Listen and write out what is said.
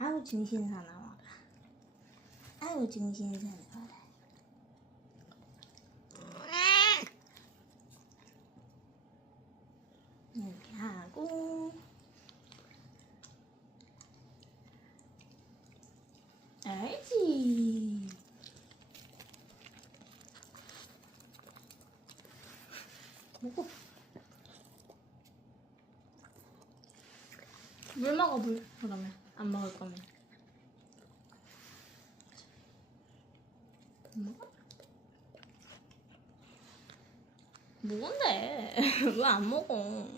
아우 정신사나워라. 아우 정신사나워라. 이렇게 하고 알지. 먹어. 물 먹어 물. 그러면 안 먹을 거면. 먹어? 먹은데 왜 안 먹어?